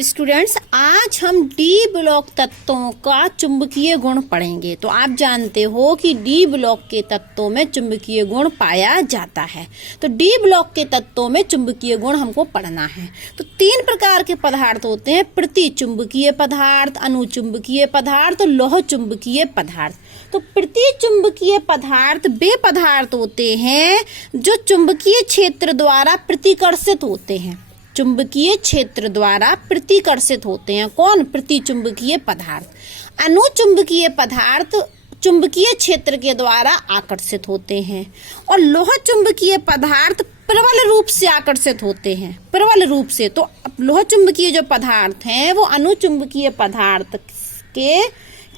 Students, आज हम D block तत्वों का चुंबकीय गुण पढ़ेंगे। तो आप जानते हो कि डी ब्लॉक के तत्वों में चुंबकीय गुण पाया जाता है। तो डी ब्लॉक के तत्वों में चुंबकीय गुण हमको पढ़ना है। तो 3 प्रकार के पदार्थ होते हैं: प्रतिचुंबकीय पदार्थ, अनुचुंबकीय पदार्थ और लौह चुंबकीय पदार्थ। तो प्रतिचुंबकीय पदार्थ वे पदार्थ होते हैं जो चुंबकीय क्षेत्र द्वारा प्रतिकर्षित होते हैं। चुंबकीय क्षेत्र द्वारा प्रतिकर्षित होते हैं। कौन? प्रतिचुंबकीय पदार्थ। अनुचुंबकीय पदार्थ चुंबकीय क्षेत्र के द्वारा आकर्षित होते हैं और लौह चुंबकीय पदार्थ प्रबल रूप से आकर्षित होते हैं। प्रबल रूप से। तो लौह चुंबकीय जो पदार्थ हैं वो अनुचुंबकीय पदार्थ के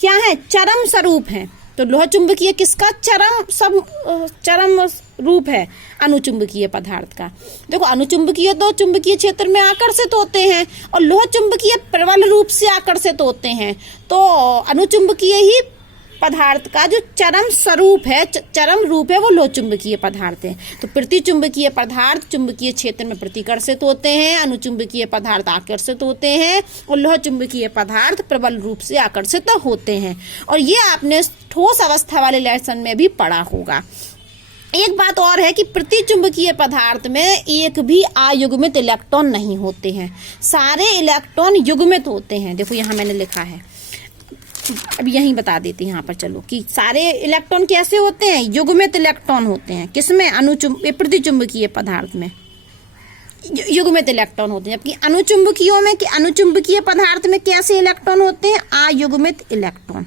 क्या है? चरम स्वरूप हैं। तो लोह चुंबकीय किसका चरम रूप है? अनुचुंबकीय पदार्थ का। देखो, अनुचुंबकीय तो चुंबकीय क्षेत्र में आकर्षित होते हैं और लोह चुंबकीय प्रबल रूप से आकर्षित होते हैं। तो अनुचुंबकीय ही पदार्थ का जो चरम स्वरूप है, चरम रूप है, वो लोह चुंबकीय पदार्थ है। तो प्रतिचुंबकीय पदार्थ चुंबकीय क्षेत्र में प्रतिकर्षित होते हैं, अनुचुंबकीय पदार्थ आकर्षित होते हैं और लोह चुंबकीय पदार्थ प्रबल रूप से आकर्षित होते हैं। और ये आपने ठोस अवस्था वाले लेसन में भी पढ़ा होगा। एक बात और है कि प्रतिचुंबकीय पदार्थ में एक भी अयुग्मित इलेक्ट्रॉन नहीं होते हैं। सारे इलेक्ट्रॉन युग्मित होते हैं। देखो, यहाँ मैंने लिखा है, अब यहीं बता देते हैं यहाँ पर। चलो, कि सारे इलेक्ट्रॉन कैसे होते हैं? युग्मित इलेक्ट्रॉन होते हैं। किसमें? प्रतिचुंबकीय पदार्थ में युग्मित इलेक्ट्रॉन होते हैं। जबकि अनुचुंबकीयों में, कि अनुचुंबकीय पदार्थ में कैसे इलेक्ट्रॉन होते हैं? अयुग्मित इलेक्ट्रॉन।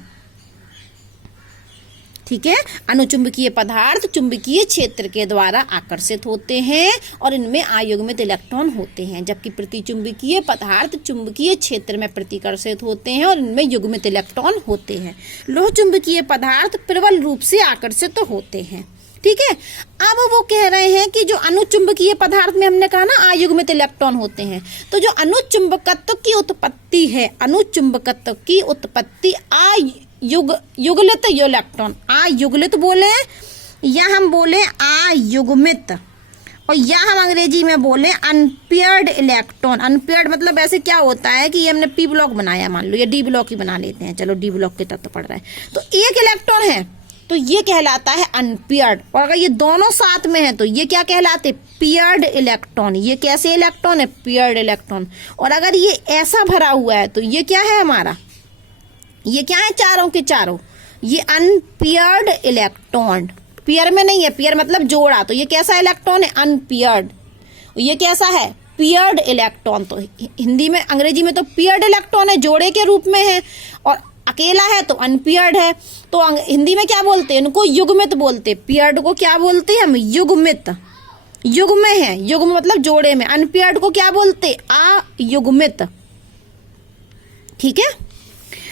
ठीक है। अनुचुंबकीय पदार्थ चुंबकीय क्षेत्र के द्वारा आकर्षित होते हैं और इनमें अयुग्मित इलेक्ट्रॉन होते हैं। जबकि प्रतिचुंबकीय पदार्थ चुंबकीय क्षेत्र में प्रतिकर्षित होते हैं और इनमें युग्मित इलेक्ट्रॉन होते हैं। लोह चुंबकीय पदार्थ प्रबल रूप से आकर्षित होते हैं। ठीक है। अब वो कह रहे हैं कि जो अनुचुंबकीय पदार्थ में हमने कहा ना अयुग्मित इलेक्ट्रॉन होते हैं, तो जो अनुचुंबकत्व की उत्पत्ति है, अनुचुंबकत्व की उत्पत्ति युगलित इलेक्ट्रॉन, अयुगलित बोले या हम बोले अयुग्मित, और या हम अंग्रेजी में बोले अनपेयर्ड इलेक्ट्रॉन। अनपेयर्ड मतलब ऐसे क्या होता है कि ये हमने पी ब्लॉक बनाया, मान लो ये डी ब्लॉक ही बना लेते हैं। चलो, डी ब्लॉक के तत्व पढ़ रहे हैं, तो एक इलेक्ट्रॉन है तो ये कहलाता है अनपेयर्ड, और अगर ये दोनों साथ में है तो ये क्या कहलाते? Paired electron. ये कैसे इलेक्ट्रॉन है? Paired electron. और अगर ये ऐसा भरा हुआ है तो ये क्या है हमारा? ये क्या है? चारों के चारों ये अनपेयर्ड इलेक्ट्रॉन। पेयर में नहीं है, पेयर मतलब जोड़ा। तो ये कैसा इलेक्ट्रॉन है? अनपेयर्ड। ये कैसा है? Paired electron. तो हिंदी में, अंग्रेजी में तो पेयर्ड इलेक्ट्रॉन है, जोड़े के रूप में है, और अकेला है तो अनपेयर्ड है। तो हिंदी में क्या बोलते हैं? इनको युग्मित बोलते। पेयर्ड को क्या बोलते हैं हम? युग्मित। युग्म है, युग्म मतलब जोड़े में। अनपेयर्ड को क्या बोलते? अयुग्मित। ठीक है।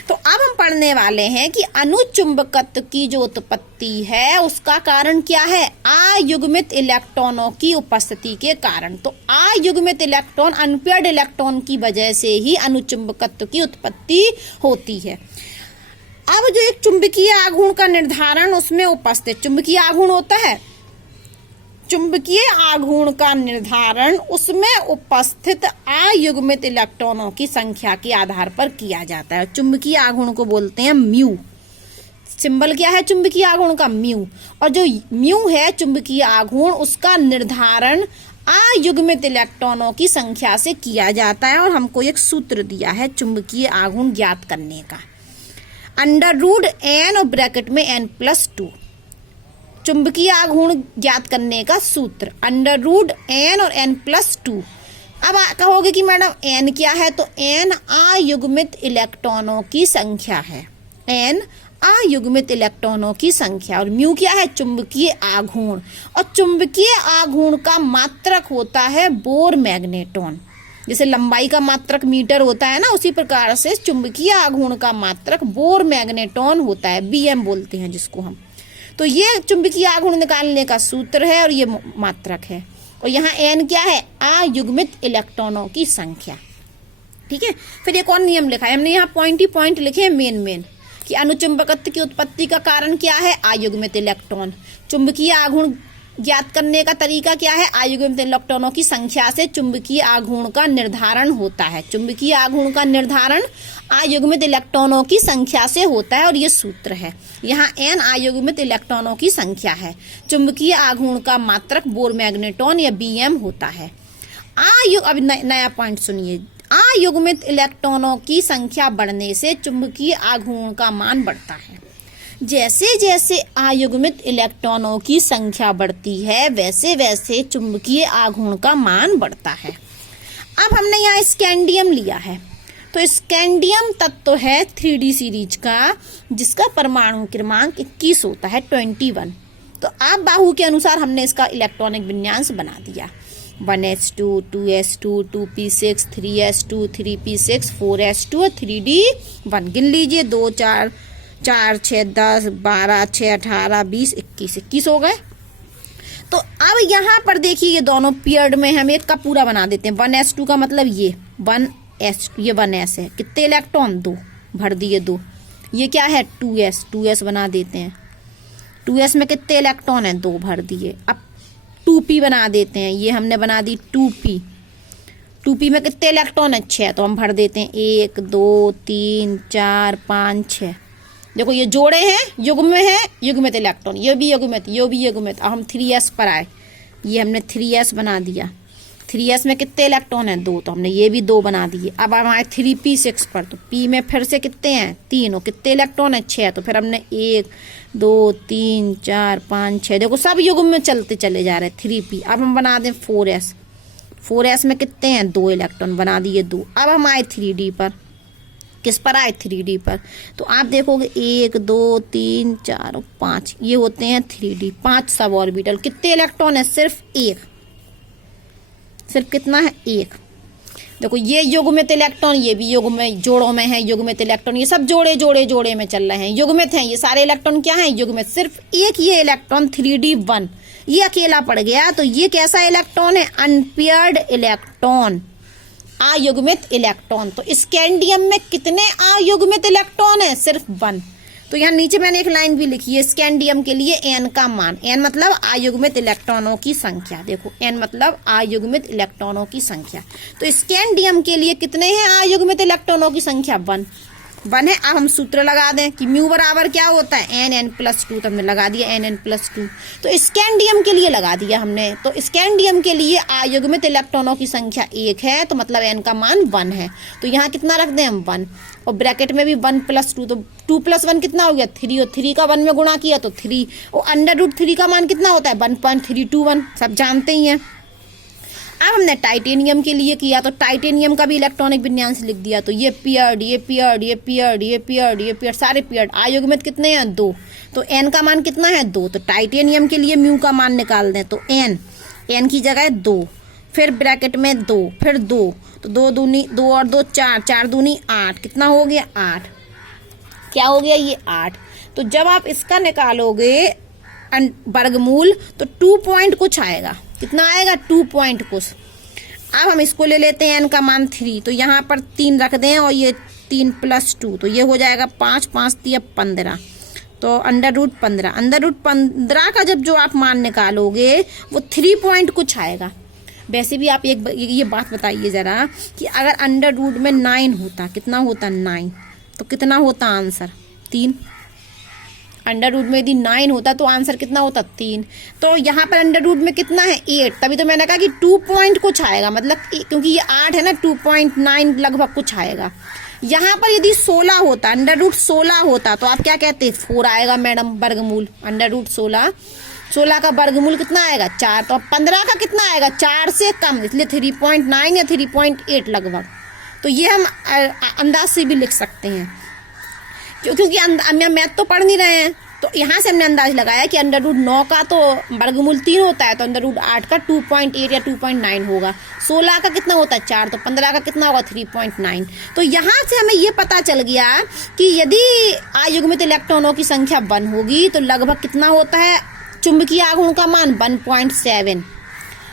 तो अब हम पढ़ने वाले हैं कि अनुचुंबकत्व की जो उत्पत्ति है उसका कारण क्या है? अयुग्मित इलेक्ट्रॉनों की उपस्थिति के कारण। तो अयुग्मित इलेक्ट्रॉन, अनपेयर्ड इलेक्ट्रॉन की वजह से ही अनुचुंबकत्व की उत्पत्ति होती है। अब जो एक चुंबकीय आघूर्ण का निर्धारण उसमें उपस्थित, चुंबकीय आघूर्ण होता है, चुंबकीय आघूर्ण का निर्धारण उसमें उपस्थित अयुग्मित इलेक्ट्रॉनों की संख्या के आधार पर किया जाता है। चुंबकीय आघूर्ण को बोलते हैं म्यू। सिंबल क्या है चुंबकीय आघूर्ण का? म्यू। और जो म्यू है चुंबकीय आघूर्ण, उसका निर्धारण अयुग्मित इलेक्ट्रॉनों की संख्या से किया जाता है। और हमको एक सूत्र दिया है चुंबकीय आघूर्ण ज्ञात करने का, √n और ब्रैकेट में n+2। चुंबकीय आघूर्ण ज्ञात करने का सूत्र √n और n+2। अब कहोगे कि मैडम n क्या है? तो n अयुग्मित इलेक्ट्रॉनों की संख्या है। n अयुग्मित इलेक्ट्रॉनों की संख्या। और म्यू क्या है? चुंबकीय आघूर्ण। और चुंबकीय आघूर्ण का मात्रक होता है बोर मैग्नेट्रॉन। जैसे लंबाई का मात्रक मीटर होता है ना, उसी प्रकार से चुंबकीय आघूर्ण का मात्रक बोर मैग्नेट्रॉन होता है, BM बोलते हैं जिसको हम। तो ये चुंबकीय आघूर्ण निकालने का सूत्र है और ये मात्रक है। और यहाँ n क्या है? अयुग्मित इलेक्ट्रॉनों की संख्या। ठीक है। फिर एक और नियम लिखा है हमने, यहाँ पॉइंट ही पॉइंट लिखे मेन कि अनुचुंबकत्व की उत्पत्ति का कारण क्या है? अयुग्मित इलेक्ट्रॉन। चुंबकीय आघूर्ण ज्ञात करने का तरीका क्या है? अयुग्मित इलेक्ट्रॉनों की संख्या से चुंबकीय आघूर्ण का निर्धारण होता है। चुंबकीय आघूर्ण का निर्धारण अयुग्मित इलेक्ट्रॉनों की संख्या से होता है और ये सूत्र है। यहाँ n अयुग्मित इलेक्ट्रॉनों की संख्या है। चुंबकीय आघूर्ण का मात्रक बोर मैग्नेटॉन या Bm होता है। अब नया पॉइंट सुनिए। अयुग्मित इलेक्ट्रॉनों की संख्या बढ़ने से चुंबकीय आघूर्ण का मान बढ़ता है। जैसे जैसे अयुग्मित इलेक्ट्रॉनों की संख्या बढ़ती है वैसे वैसे चुंबकीय आघूर्ण का मान बढ़ता है। अब हमने यहाँ स्कैंडियम लिया है, तो स्कैंडियम तत्व है 3D सीरीज का, जिसका परमाणु क्रमांक 21 होता है, 21। तो आप बाहु के अनुसार हमने इसका इलेक्ट्रॉनिक विन्यास बना दिया। 1s2, 2s2, 2p6, 3s2, 3p6, 4s2 और 3d1। गिन लीजिए, 2 4 4 6 10 12 6 18 20 21 हो गए। तो अब यहाँ पर देखिए, ये दोनों पीरियड में हम एक का पूरा बना देते हैं। 1s2 का मतलब ये 1s, ये 1s है। कितने इलेक्ट्रॉन? 2 भर दिए 2। ये क्या है? 2s बना देते हैं। 2s में कितने इलेक्ट्रॉन है? 2 भर दिए। अब 2p बना देते हैं। ये हमने बना दी 2p। 2p में कितने इलेक्ट्रॉन है? 6, तो हम भर देते हैं 1 2 3 4 5 6। देखो ये जोड़े हैं, युग्म में है, युग्मित इलेक्ट्रॉन, ये भी युग्मित, ये भी युग्मित। अब हम 3s पर आए, ये हमने 3s बना दिया। 3s में कितने इलेक्ट्रॉन है? 2, तो हमने ये भी 2 बना दिए। अब हम आए 3p6 पर, तो p में फिर से कितने हैं? 3, और कितने इलेक्ट्रॉन है? 6, तो फिर हमने 1 2 3 4 5 6। देखो सब युग्म में चलते चले जा रहे हैं। 3p। अब हम बना दें 4s में कितने हैं? 2 इलेक्ट्रॉन, बना दिए 2। अब हम आए 3d पर। किस पर आए? 3d पर। तो आप देखोगे 1 2 3 4 और 5, ये होते हैं 3d, 5 सब ऑर्बिटल। कितने इलेक्ट्रॉन है? सिर्फ 1। सिर्फ कितना है? 1। देखो ये युग्मित इलेक्ट्रॉन, ये भी युग्म में, जोड़ों में है युग्मित इलेक्ट्रॉन। ये सब जोड़े में चल रहे हैं, युग्मित हैं। ये सारे इलेक्ट्रॉन क्या हैं? युग्मित। सिर्फ एक ये इलेक्ट्रॉन 3d1 ये अकेला पड़ गया। तो ये कैसा इलेक्ट्रॉन है? अनपेयर्ड इलेक्ट्रॉन, अयुग्मित इलेक्ट्रॉन। तो स्कैंडियम में कितने अयुग्मित इलेक्ट्रॉन है? सिर्फ 1। तो यहाँ नीचे मैंने एक लाइन भी लिखी है स्कैंडियम के लिए n का मान। n मतलब अयुग्मित इलेक्ट्रॉनों की संख्या। देखो n मतलब अयुग्मित इलेक्ट्रॉनों की संख्या। तो स्कैंडियम के लिए कितने हैं अयुग्मित इलेक्ट्रॉनों की संख्या? 1 है। अब हम सूत्र लगा दें कि म्यू बराबर क्या होता है? n+2। तो हमने लगा दिया n+2। तो स्कैंडियम के लिए लगा दिया हमने। तो स्कैंडियम के लिए अयुग्मित इलेक्ट्रॉनों की संख्या 1 है, तो मतलब n का मान 1 है। तो यहाँ कितना रख दें हम? 1। और ब्रैकेट में भी 1+2, तो 2+1 कितना हो गया? 3। और 3 का 1 में गुणा किया तो 3। और √3 का मान कितना होता है? 1.321, सब जानते ही हैं। अब हमने टाइटेनियम के लिए किया, तो टाइटेनियम का भी इलेक्ट्रॉनिक विन्यास लिख दिया। तो ये पीरियड, ये पीरियड, ये पीरियड, ये पीरियड, ये पीरियड, सारे पीरियड। अयुग्मित कितने हैं? 2। तो n का मान कितना है? 2। तो टाइटेनियम के लिए म्यू का मान निकाल दें, तो n की जगह 2, फिर ब्रैकेट में 2, फिर 2, तो 2 दूनी 2 और 2 4, 4 दूनी 8। कितना हो गया? 8। क्या हो गया? ये 8। तो जब आप इसका निकालोगे वर्गमूल, तो 2 पॉइंट कुछ आएगा। कितना आएगा? 2 पॉइंट कुछ। अब हम इसको ले लेते हैं n का मान 3, तो यहाँ पर 3 रख दें, और ये 3+2, तो ये हो जाएगा 5 5 3 15। तो √15 का जो आप मान निकालोगे वो 3 पॉइंट कुछ आएगा। वैसे भी आप एक ये बात बताइए जरा कि अगर √ में 9 होता, कितना होता? 9, तो कितना होता आंसर? 3। √ में यदि 9 होता तो आंसर कितना होता? 3। तो यहाँ पर √ में कितना है? 8। तभी तो मैंने कहा कि 2 पॉइंट कुछ आएगा, मतलब क्योंकि ये 8 है ना, 2.9 लगभग कुछ आएगा। यहाँ पर यदि 16 होता, √16 होता, तो आप क्या कहते? 4 आएगा मैडम वर्गमूल। √16 का वर्गमूल कितना आएगा? 4। तो 15 का कितना आएगा? 4 से कम, इसलिए 3.9 या 3.8 लगभग। तो ये हम अंदाज से भी लिख सकते हैं, क्योंकि हम मैथ तो पढ़ नहीं रहे हैं। तो यहाँ से हमने अंदाज लगाया कि √9 का तो वर्गमूल 3 होता है, तो √8 का 2.8 या 2.9 होगा। 16 का कितना होता है? 4। तो 15 का कितना होगा? 3.9। तो यहाँ से हमें ये पता चल गया कि यदि अयुग्मित इलेक्ट्रॉनों की संख्या 1 होगी तो लगभग कितना होता है चुंबकीय आघूर्ण का मान? 1.7।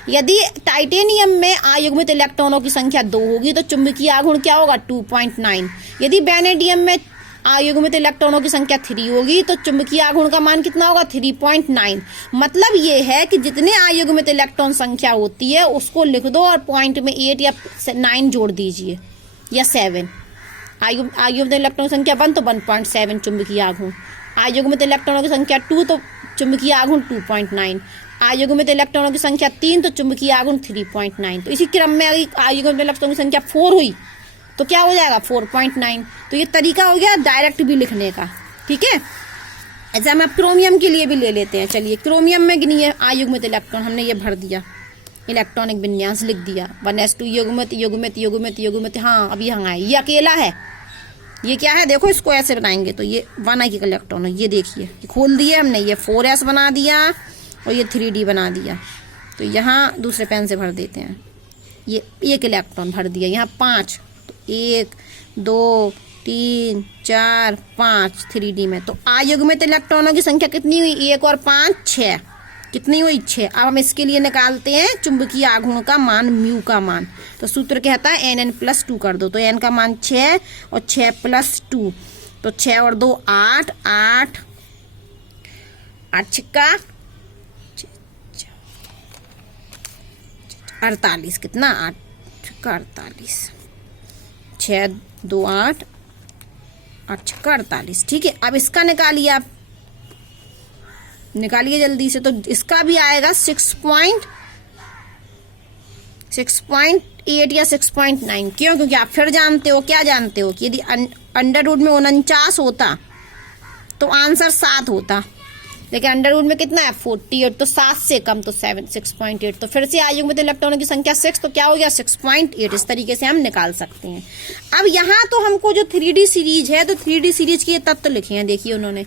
यदि टाइटेनियम में अयुग्मित इलेक्ट्रॉनों की संख्या 2 होगी तो चुंबकीय आघूर्ण क्या होगा? 2.9। यदि वैनेडियम में अयुग्मित इलेक्ट्रॉनों की संख्या 3 होगी तो चुंबकीय आघूर्ण का मान कितना होगा 3.9। मतलब ये है कि जितने अयुग्मित इलेक्ट्रॉन संख्या होती है उसको लिख दो और पॉइंट में 8 या 9 जोड़ दीजिए या 7। अयुग्मित इलेक्ट्रॉन की संख्या 1 तो 1.7 चुंबकीय आघूर्ण, अयुग्मित इलेक्ट्रॉनों की संख्या 2 तो चुंबकीय आघूर्ण 2.9, अयुग्मित इलेक्ट्रॉनों की संख्या 3 तो चुंबकीय आघूर्ण 3.9। तो इसी क्रम में अगर अयुग्मित इलेक्ट्रॉनों की संख्या 4 हुई तो क्या हो जाएगा 4.9। तो ये तरीका हो गया डायरेक्ट भी लिखने का, ठीक है। ऐसे हम अब क्रोमियम के लिए भी ले लेते हैं। चलिए क्रोमियम में गिनिए अयुग्मित इलेक्ट्रॉन, हमने ये भर दिया, इलेक्ट्रॉनिक विन्यास लिख दिया 1s2 युग्मित युग्मित युग्मित युग्मित। हाँ अब यहाँ आए, ये अकेला है, ये क्या है देखो, इसको ऐसे बनाएंगे तो ये 1 इलेक्ट्रॉन है, ये देखिए खोल दिए हमने, ये 4s बना दिया और ये 3d बना दिया। तो यहाँ दूसरे पेन से भर देते हैं, ये 1 इलेक्ट्रॉन भर दिया, यहाँ 5, तो 1 2 3 4 5 3d में। तो अयुग्मित इलेक्ट्रॉनों की संख्या कितनी हुई, 1 और 5 6, कितनी हुई 6। अब हम इसके लिए निकालते हैं चुंबकीय आघूर्ण का मान, म्यू का मान। तो सूत्र कहता है nn+2 कर दो, तो n का मान 6 और 6 + 2, तो 6 और 2 8, 8 8 छिक्का 48, कितना 8 छिक्का 48, 6 2 8 8 छिक्का 48, ठीक है। अब इसका निकालिए, आप निकालिए जल्दी से। तो इसका भी आएगा 6.8 या 6.9। क्यों? क्योंकि आप फिर जानते हो, क्या जानते हो कि यदि अंडर रूट में 49 होता तो आंसर 7 होता, लेकिन अंडर रूट में कितना है 48, तो 7 से कम तो 6.8। तो फिर से अयुग्मित इलेक्ट्रॉनों की संख्या 6, तो क्या हो गया 6.8। इस तरीके से हम निकाल सकते हैं। अब यहाँ तो हमको जो 3D सीरीज है, तो 3D सीरीज के ये तत्व लिखे हैं, देखिए उन्होंने,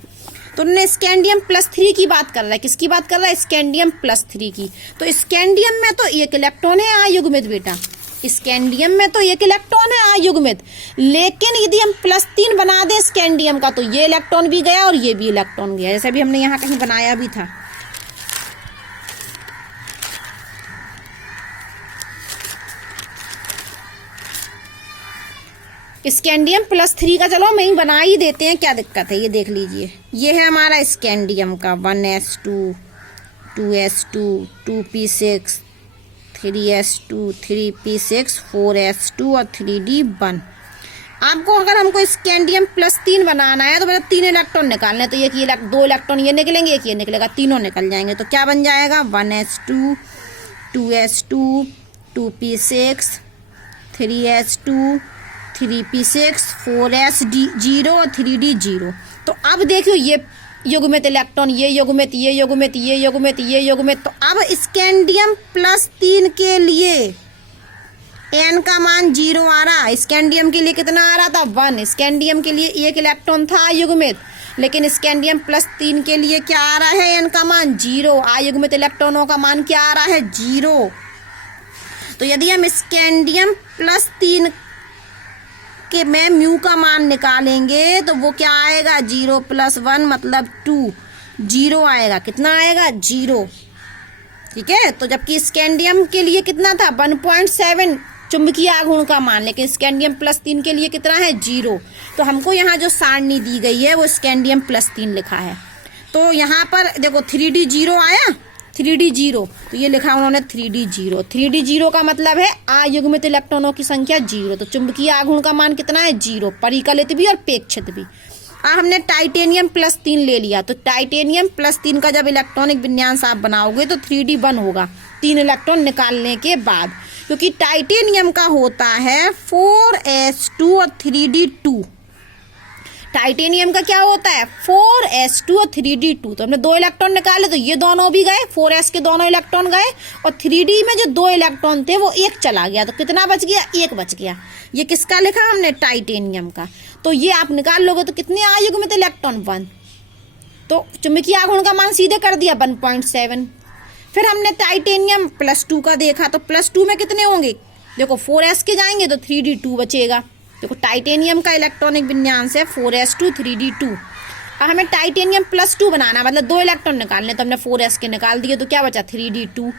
तो उन्होंने स्कैंडियम+3 की बात कर रहा है। किसकी बात कर रहा है? स्कैंडियम+3 की। तो स्कैंडियम में तो 1 इलेक्ट्रॉन है अयुग्मित बेटा, स्कैंडियम में तो 1 इलेक्ट्रॉन है अयुग्मित, लेकिन यदि हम +3 बना दें स्कैंडियम का तो ये इलेक्ट्रॉन भी गया और ये भी इलेक्ट्रॉन गया, जैसे भी हमने यहाँ कहीं बनाया भी था। स्कैंडियम+3 का चलो मैं ही बना ही देते हैं, क्या दिक्कत है। ये देख लीजिए, ये है हमारा स्कैंडियम का 1s2 2s2 2p6 3s2 3p6 4s2 और 3d1। आपको अगर हमको स्कैंडियम+3 बनाना है तो मतलब 3 इलेक्ट्रॉन निकालने, तो ये 2 इलेक्ट्रॉन ये निकलेंगे, एक ये निकलेगा, तीनों निकल जाएंगे। तो क्या बन जाएगा 1s2 2s2 2p6 3s2 3p6 4s0 और 3d0। तो अब देखियो ये युग्मित इलेक्ट्रॉन, ये युग्मित, ये युग्मित, ये युग्मित, ये युग्मित। तो अब स्कैंडियम+3 के लिए n का मान 0 आ रहा। स्कैंडियम के लिए कितना आ रहा था 1, स्कैंडियम के लिए 1 इलेक्ट्रॉन था युग्मित, लेकिन स्कैंडियम+3 के लिए क्या आ रहा है, n का मान 0। अयुग्मित इलेक्ट्रॉनों का मान क्या आ रहा है 0। तो यदि हम स्कैंडियम+3 के में म्यू का मान निकालेंगे तो वो क्या आएगा 0 + 1 मतलब 2, 0 आएगा। कितना आएगा 0, ठीक है। तो जबकि स्कैंडियम के लिए कितना था 1.7 चुंबकीय आघूर्ण का मान, लेकिन स्कैंडियम+3 के लिए कितना है 0। तो हमको यहाँ जो सारणी दी गई है वो स्कैंडियम+3 लिखा है। तो यहाँ पर देखो 3d 0 आया, 3d 0, तो ये लिखा उन्होंने 3d 0। 3d 0 का मतलब है अयुग्मित इलेक्ट्रॉनों की संख्या 0। तो चुंबकीय आघूर्ण का मान कितना है 0, परिकलित भी और पेक्षित भी। हमने टाइटेनियम+3 ले लिया, तो टाइटेनियम+3 का जब इलेक्ट्रॉनिक विन्यास आप बनाओगे तो 3d1 होगा 3 इलेक्ट्रॉन निकालने के बाद, क्योंकि टाइटेनियम का होता है 4s2 और 3d2। टाइटेनियम का क्या होता है 4s2 और 3d2। तो हमने 2 इलेक्ट्रॉन निकाले तो ये दोनों भी गए, 4s के दोनों इलेक्ट्रॉन गए, और 3d में जो 2 इलेक्ट्रॉन थे वो 1 चला गया, तो कितना बच गया 1 बच गया। ये किसका लिखा हमने टाइटेनियम का। तो ये आप निकाल लोगे तो कितने अयुग्मित इलेक्ट्रॉन 1। तो चुंबकीय आघूर्ण का मान सीधे कर दिया 1.7। फिर हमने टाइटेनियम+2 का देखा, तो +2 में कितने होंगे, देखो 4s के जाएंगे तो 3d2 बचेगा। देखो टाइटेनियम का इलेक्ट्रॉनिक विन्यास है 4s2 3d2। अब हमें टाइटेनियम+2 बनाना, मतलब 2 इलेक्ट्रॉन निकालने, तो हमने 4s के निकाल दिए, तो क्या बचा 3d2।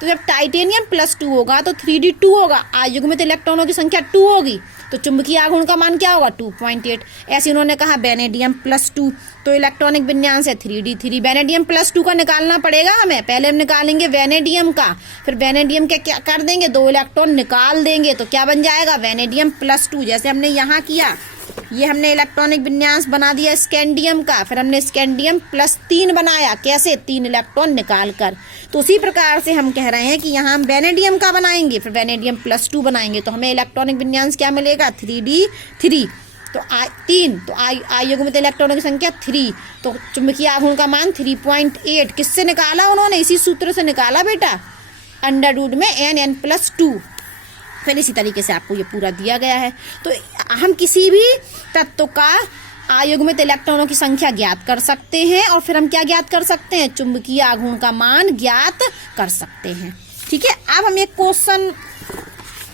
तो जब टाइटेनियम +2 होगा तो 3d2 होगा, आयुग्मित इलेक्ट्रॉनों की संख्या 2 होगी, तो चुंबकीय आघूर्ण का मान क्या होगा 2.8। ऐसे उन्होंने कहा वेनेडियम +2, तो इलेक्ट्रॉनिक विन्यास है 3d3। वेनेडियम +2 का निकालना पड़ेगा हमें, पहले हम निकालेंगे वेनेडियम का, फिर वेनेडियम के क्या कर देंगे 2 इलेक्ट्रॉन निकाल देंगे, तो क्या बन जाएगा वेनेडियम +2। जैसे हमने यहाँ किया, ये हमने इलेक्ट्रॉनिक विन्यास बना दिया स्कैंडियम का, फिर हमने स्कैंडियम +3 बनाया, कैसे 3 इलेक्ट्रॉन निकाल कर। तो उसी प्रकार से हम कह रहे हैं कि यहाँ हम वेनेडियम का बनाएंगे, फिर वेनेडियम +2 बनाएंगे, तो हमें इलेक्ट्रॉनिक विन्यास क्या मिलेगा 3d3। तो 3, तो आयुग्मित इलेक्ट्रॉनों की संख्या 3, तो चुंबकीय आघूर्ण का मान 3.8 किससे निकाला उन्होंने, इसी सूत्र से निकाला बेटा, √ में n+2। फिर इसी तरीके से आपको ये पूरा दिया गया है। तो हम किसी भी तत्व का आयुग्मित इलेक्ट्रॉनों की संख्या ज्ञात कर सकते हैं, और फिर हम क्या ज्ञात कर सकते हैं, चुंबकीय आघूर्ण का मान ज्ञात कर सकते हैं। ठीक है, अब हम एक क्वेश्चन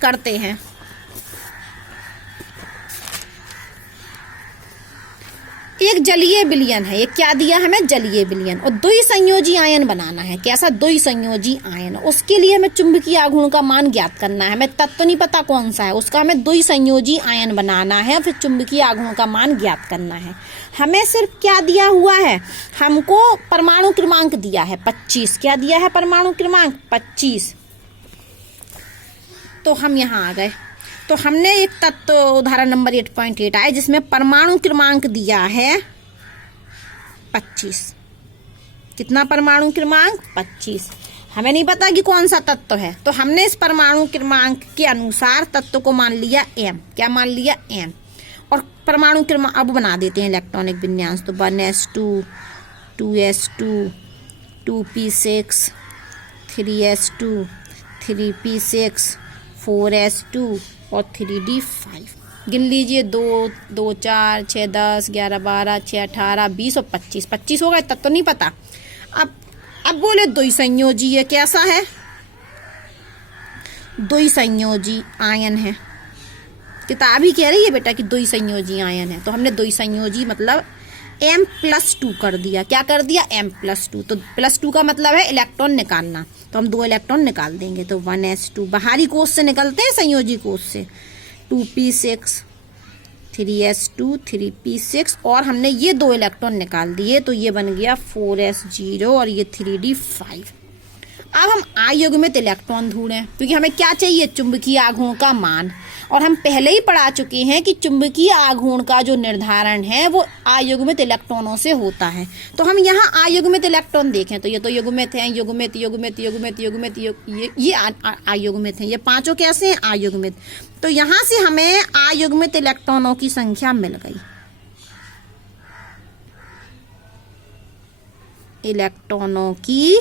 करते हैं। एक जलीय विलयन है, ये क्या दिया हमें जलीय विलयन, और द्विसंयोजी आयन बनाना है। कैसा द्विसंयोजी आयन, उसके लिए हमें चुंबकीय आघूर्ण का मान ज्ञात करना है। हमें तत्व नहीं पता कौन सा है, उसका हमें द्विसंयोजी आयन बनाना है, फिर चुंबकीय आघूर्ण का मान ज्ञात करना है। हमें सिर्फ क्या दिया हुआ है, हमको परमाणु क्रमांक दिया है 25। क्या दिया है परमाणु क्रमांक 25। तो हम यहाँ आ गए, तो हमने एक तत्व उदाहरण नंबर 8.8 आए जिसमें परमाणु क्रमांक दिया है 25। कितना परमाणु क्रमांक 25। हमें नहीं पता कि कौन सा तत्व है, तो हमने इस परमाणु क्रमांक के अनुसार तत्व को मान लिया m। क्या मान लिया m, और परमाणु क्रमांक अब बना देते हैं इलेक्ट्रॉनिक विन्यास। तो 1s2, 2s2, 2p6, 3s2, 3p6, 4s2 और 3d5। गिन लीजिए 2, 2, 4, 6, 10, 11, 12, 6, 18, 20 और 25। 25 होगा, तब तो नहीं पता। अब बोले द्विसंयोजी, ये कैसा है, द्विसंयोजी आयन है। किताब ही कह रही है बेटा कि द्विसंयोजी आयन है, तो हमने द्विसंयोजी मतलब m+2 कर दिया। क्या कर दिया m+2। तो +2 का मतलब है इलेक्ट्रॉन निकालना, तो हम 2 इलेक्ट्रॉन निकाल देंगे। तो 1s2 बाहरी कोष से निकलते हैं, संयोजी कोष से 2p6, 3s2, 3p6, और हमने ये 2 इलेक्ट्रॉन निकाल दिए, तो ये बन गया 4s0 और ये 3d5। अब हम आयुग्मित इलेक्ट्रॉन ढूंढें, क्योंकि हमें क्या चाहिए चुंबकीय आघूर्ण का मान, और हम पहले ही पढ़ा चुके हैं कि चुंबकीय आघूर्ण का जो निर्धारण है वो आयुग्मित इलेक्ट्रॉनों से होता है। तो हम यहाँ आयुग्मित इलेक्ट्रॉन देखें तो ये तो युग्मित हैं, युग्मित युग्मित युग्मित युग्मित, ये आयुग्मित हैं, ये पांचों कैसे हैं आयुग्मित। तो यहाँ से हमें आयुग्मित इलेक्ट्रॉनों की संख्या मिल गई। इलेक्ट्रॉनों की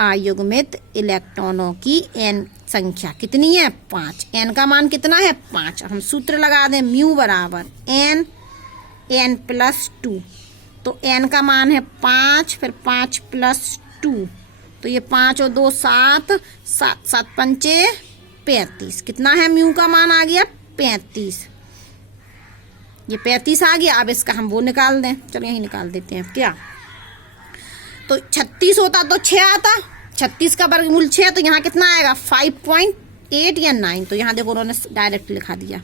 आयुग्मित इलेक्ट्रॉनों की n संख्या कितनी है 5। n का मान कितना है 5। हम सूत्र लगा दें म्यू बराबर n+2। तो n का मान है 5, फिर 5+2, तो ये 5 और 2 7, 7 7 पंचे 35। कितना है म्यू का मान आ गया 35। ये 35 आ गया। अब इसका हम वो निकाल दें, चलो यही निकाल देते हैं क्या। तो 36 होता तो 6 आता, 36 का वर्गमूल 6, तो यहाँ कितना आएगा 5.8 या 9। तो यहाँ देखो उन्होंने डायरेक्ट लिखा दिया,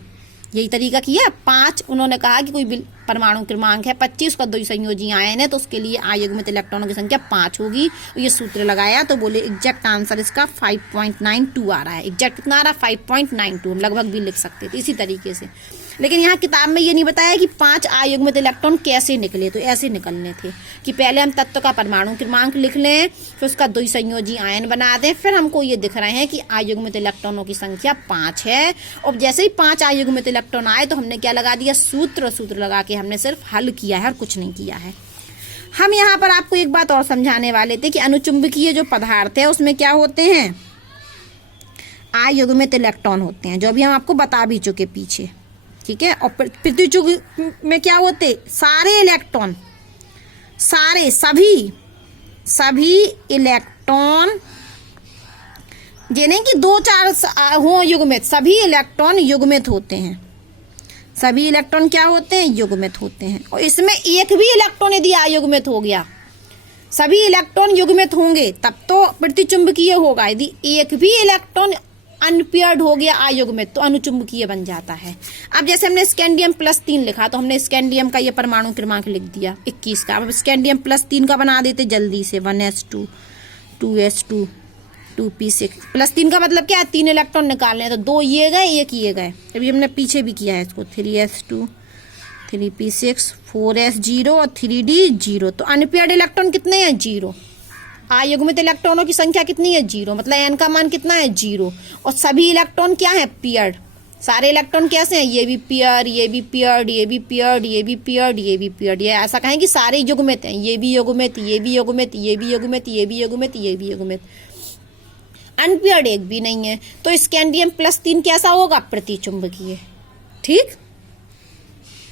यही तरीका किया। 5 उन्होंने कहा कि कोई परमाणु क्रमांक है 25 का द्विसंयोजी आयन है, तो उसके लिए आयुग्मित इलेक्ट्रॉनों की संख्या 5 होगी। ये सूत्र लगाया तो बोले एग्जैक्ट आंसर इसका 5.92 आ रहा है। एग्जैक्ट कितना आ रहा है 5.92, हम लगभग भी लिख सकते थे इसी तरीके से। लेकिन यहाँ किताब में ये नहीं बताया कि 5 आयुग्मित इलेक्ट्रॉन कैसे निकले, तो ऐसे निकलने थे कि पहले हम तत्व का परमाणु क्रमांक लिख लें, फिर उसका द्विसंयोजी आयन बना दें, फिर हमको ये दिख रहे हैं कि आयुग्मित इलेक्ट्रॉनों की संख्या 5 है। और जैसे ही 5 आयुग्मित इलेक्ट्रॉन आए तो हमने क्या लगा दिया सूत्र लगा के हमने सिर्फ हल किया है और कुछ नहीं किया है। हम यहाँ पर आपको एक बात और समझाने वाले थे कि अनुचुंबकीय जो पदार्थ है उसमें क्या होते हैं आयुग्मित इलेक्ट्रॉन होते हैं, जो अभी हम आपको बता भी चुके पीछे, ठीक है। और प्रतिचुंबकीय में क्या होते सारे इलेक्ट्रॉन, सारे सभी इलेक्ट्रॉन, ये नहीं कि 2-4 हो युग्मित, सभी इलेक्ट्रॉन युग्मित होते हैं। सभी इलेक्ट्रॉन क्या होते हैं युग्मित होते हैं। और इसमें एक भी इलेक्ट्रॉन यदि अयुग्मित हो गया, सभी इलेक्ट्रॉन युग्मित होंगे तब तो प्रतिचुंबकीय होगा। यदि एक भी इलेक्ट्रॉन अनपेयर्ड हो गया अयुग्मित तो अनुचुंबकीय बन जाता है। अब जैसे हमने स्कैंडियम +3 लिखा तो हमने स्कैंडियम का ये परमाणु क्रमांक लिख दिया 21 का। अब स्कैंडियम +3 का बना देते जल्दी से 1s2 2s2 2p6 +3 का मतलब क्या है 3 इलेक्ट्रॉन निकालने हैं तो 2 ये गए 1 ये गए। अभी हमने पीछे भी किया है इसको 3s2 3p6 4s0 और 3d0। तो अनपेयर्ड इलेक्ट्रॉन कितने हैं 0। अयुग्मित इलेक्ट्रॉनों की संख्या कितनी है 0, मतलब n का मान कितना है 0। और सभी इलेक्ट्रॉन क्या है पेयर्ड। सारे इलेक्ट्रॉन कैसे हैं ये भी पेयर ये भी पेयर्ड ये भी पेयर्ड ये भी पेयर्ड ये भी पेयर्ड। ये ऐसा कहें कि सारे युग्मित हैं, ये भी युग्मित ये भी युग्मित ये भी युग्मित ये भी युग्मित ये भी युग्मित। अनपेयर्ड एक भी नहीं है। तो स्कैंडियम +3 कैसा होगा प्रतिचुंबकीय। ठीक।